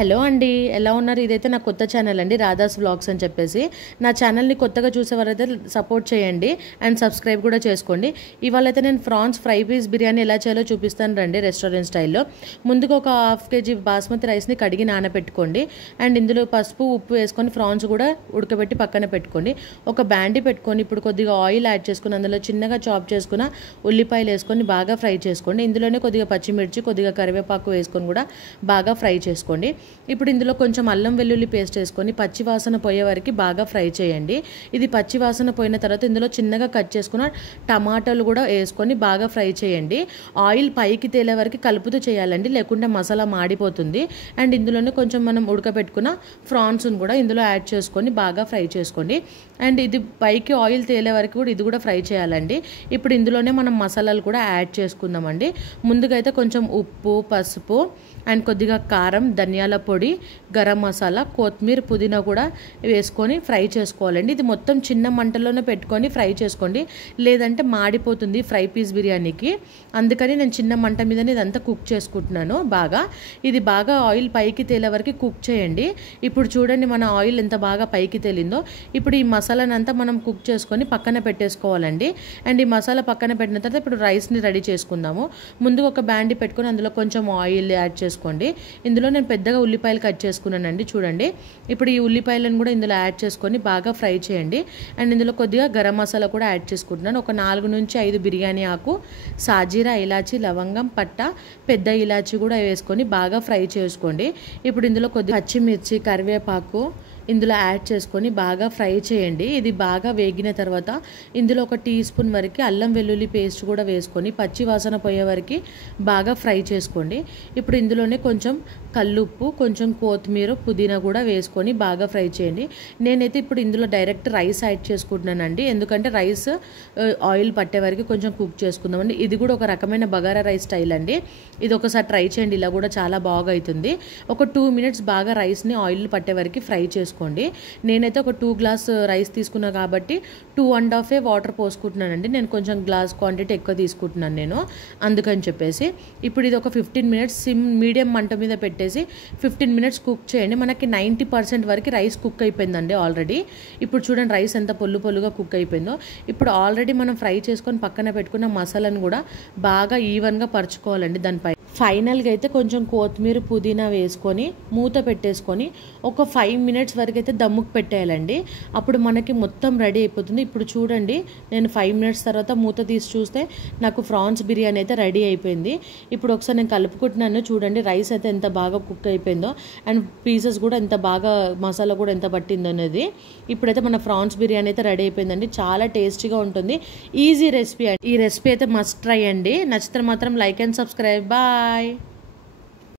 Hello అండి, ఎలా ఉన్నారు? ఇదైతే నా కొత్త ఛానల్ అండి, రాధాస్ వ్లాగ్స్ అని చెప్పేసి. నా ఛానల్ని కొత్తగా చూసేవారైతే సపోర్ట్ చేయండి అండ్ సబ్స్క్రైబ్ కూడా చేసుకోండి. ఇవాళ అయితే నేను ఫ్రాన్స్ ఫ్రై పీస్ బిర్యానీ ఎలా చేయాలో చూపిస్తాను రండి, రెస్టారెంట్ స్టైల్లో. ముందుగా ఒక 1/2 kg బాస్మతి రైస్ని కడిగి నానబెట్టుకోండి. అండ్ ఇందులో పసుపు ఉప్పు వేసుకొని ఫ్రాన్స్ కూడా ఉడకబెట్టి పక్కన పెట్టుకోండి. ఒక బ్యాండీ పెట్టుకొని ఇప్పుడు కొద్దిగా ఆయిల్ యాడ్ చేసుకుని అందులో చిన్నగా చాప్ చేసుకున్న ఉల్లిపాయలు వేసుకొని బాగా ఫ్రై చేసుకోండి. ఇందులోనే కొద్దిగా పచ్చిమిర్చి, కొద్దిగా కరివేపాకు వేసుకొని కూడా బాగా ఫ్రై చేసుకోండి. ఇప్పుడు ఇందులో కొంచెం అల్లం వెల్లుల్లి పేస్ట్ వేసుకొని పచ్చి వాసన పోయే వరకు బాగా ఫ్రై చేయండి. ఇది పచ్చి వాసన పోయిన తర్వాత ఇందులో చిన్నగా కట్ చేసుకున్న టమాటాలు కూడా వేసుకొని బాగా ఫ్రై చేయండి. ఆయిల్ పైకి తేలే వరకు కలుపుతూ చేయాలండి, లేకుంటే మసాలా మాడిపోతుంది. అండ్ ఇందులోనే కొంచెం మనం ఉడకబెట్టుకున్న ఫ్రాన్స్ని కూడా ఇందులో యాడ్ చేసుకొని బాగా ఫ్రై చేసుకోండి. అండ్ ఇది పైకి ఆయిల్ తేలే వరకు కూడా ఇది కూడా ఫ్రై చేయాలండి. ఇప్పుడు ఇందులోనే మనం మసాలాలు కూడా యాడ్ చేసుకుందామండి. ముందుగా అయితే కొంచెం ఉప్పు, పసుపు అండ్ కొద్దిగా కారం, ధనియాల పొడి, గరం మసాలా, కొత్తిమీర, పుదీనా కూడా వేసుకొని ఫ్రై చేసుకోవాలండి. ఇది మొత్తం చిన్న మంటలోనే పెట్టుకొని ఫ్రై చేసుకోండి, లేదంటే మాడిపోతుంది ఫ్రై పీస్ బిర్యానీకి. అందుకని నేను చిన్న మంట మీదనే ఇదంతా కుక్ చేసుకుంటున్నాను. ఇది బాగా ఆయిల్ పైకి తేలే వరకు కుక్ చేయండి. ఇప్పుడు చూడండి మన ఆయిల్ ఎంత బాగా పైకి తేలిందో. ఇప్పుడు ఈ మసాలాని అంతా మనం కుక్ చేసుకొని పక్కన పెట్టేసుకోవాలండి. అండ్ ఈ మసాలా పక్కన పెట్టిన తర్వాత ఇప్పుడు రైస్ని రెడీ చేసుకుందాము. ముందు ఒక బ్యాండీ పెట్టుకొని అందులో కొంచెం ఆయిల్ యాడ్ చేసుకోండి. ఇందులో నేను పెద్దగా ఉల్లిపాయలు కట్ చేసుకున్నానండి, చూడండి. ఇప్పుడు ఈ ఉల్లిపాయలను కూడా ఇందులో యాడ్ చేసుకొని బాగా ఫ్రై చేయండి. అండ్ ఇందులో కొద్దిగా గరం మసాలా కూడా యాడ్ చేసుకుంటున్నాను. ఒక 4 నుంచి 5 బిర్యానీ ఆకు, సాజీరా, ఇలాచి, లవంగం, పట్ట, పెద్ద ఇలాచి కూడా వేసుకొని బాగా ఫ్రై చేసుకోండి. ఇప్పుడు ఇందులో కొద్దిగా పచ్చిమిర్చి, కరివేపాకు ఇందులో యాడ్ చేసుకొని బాగా ఫ్రై చేయండి. ఇది బాగా వేగిన తర్వాత ఇందులో 1 టీ స్పూన్ వరకు అల్లం వెల్లుల్లి పేస్ట్ కూడా వేసుకొని పచ్చి వాసన పోయే వరకు బాగా ఫ్రై చేసుకోండి. ఇప్పుడు ఇందులోనే కొంచెం కల్లుప్పు, కొంచెం కొత్తిమీర, పుదీనా కూడా వేసుకొని బాగా ఫ్రై చేయండి. నేనైతే ఇప్పుడు ఇందులో డైరెక్ట్ రైస్ యాడ్ చేసుకుంటున్నానండి, ఎందుకంటే రైస్ ఆయిల్ పట్టే వరకు కొంచెం కుక్ చేసుకుందామండి. ఇది కూడా ఒక రకమైన బగారా రైస్ స్టైల్ అండి. ఇది ఒకసారి ట్రై చేయండి, ఇలా కూడా చాలా బాగా అవుతుంది. ఒక 2 minutes బాగా రైస్ని ఆయిల్ పట్టే వరకు ఫ్రై చేసుకోండి. నేనైతే ఒక 2 గ్లాస్ రైస్ తీసుకున్నా కాబట్టి 2.5 వాటర్ పోసుకుంటున్నానండి. నేను కొంచెం గ్లాస్ క్వాంటిటీ ఎక్కువ తీసుకుంటున్నాను నేను, అందుకని చెప్పేసి. ఇప్పుడు ఇది ఒక 15 minutes మీడియం మంట మీద పెట్టేసి 15 minutes కుక్ చేయండి. మనకి 90% వరకు రైస్ కుక్ అయిపోయిందండి ఆల్రెడీ. ఇప్పుడు చూడండి రైస్ ఎంత పొల్లుగా కుక్ అయిపోయిందో. ఇప్పుడు ఆల్రెడీ మనం ఫ్రై చేసుకొని పక్కన పెట్టుకున్న మసాలాను కూడా బాగా ఈవెన్గా పరుచుకోవాలండి. దానిపై ఫైనల్గా అయితే కొంచెం కొత్తిమీర, పుదీనా వేసుకొని మూత పెట్టేసుకొని ఒక 5 minutes వరకు అయితే దమ్ముకు పెట్టేయాలండి. అప్పుడు మనకి మొత్తం రెడీ అయిపోతుంది. ఇప్పుడు చూడండి, నేను 5 minutes తర్వాత మూత తీసి చూస్తే నాకు ఫ్రాన్స్ బిర్యానీ అయితే రెడీ అయిపోయింది. ఇప్పుడు ఒకసారి నేను కలుపుకుంటున్నాను, చూడండి రైస్ అయితే ఎంత బాగా కుక్ అయిపోయిందో అండ్ పీసెస్ కూడా ఎంత బాగా, మసాలా కూడా ఎంత పట్టిందో అనేది. ఇప్పుడైతే మన ఫ్రాన్స్ బిర్యానీ అయితే రెడీ అయిపోయిందండి. చాలా టేస్టీగా ఉంటుంది, ఈజీ రెసిపీ. ఈ రెసిపీ అయితే మస్ట్ ట్రై అండి. నచ్చితే మాత్రం లైక్ అండ్ సబ్స్క్రైబ్. బాయ్.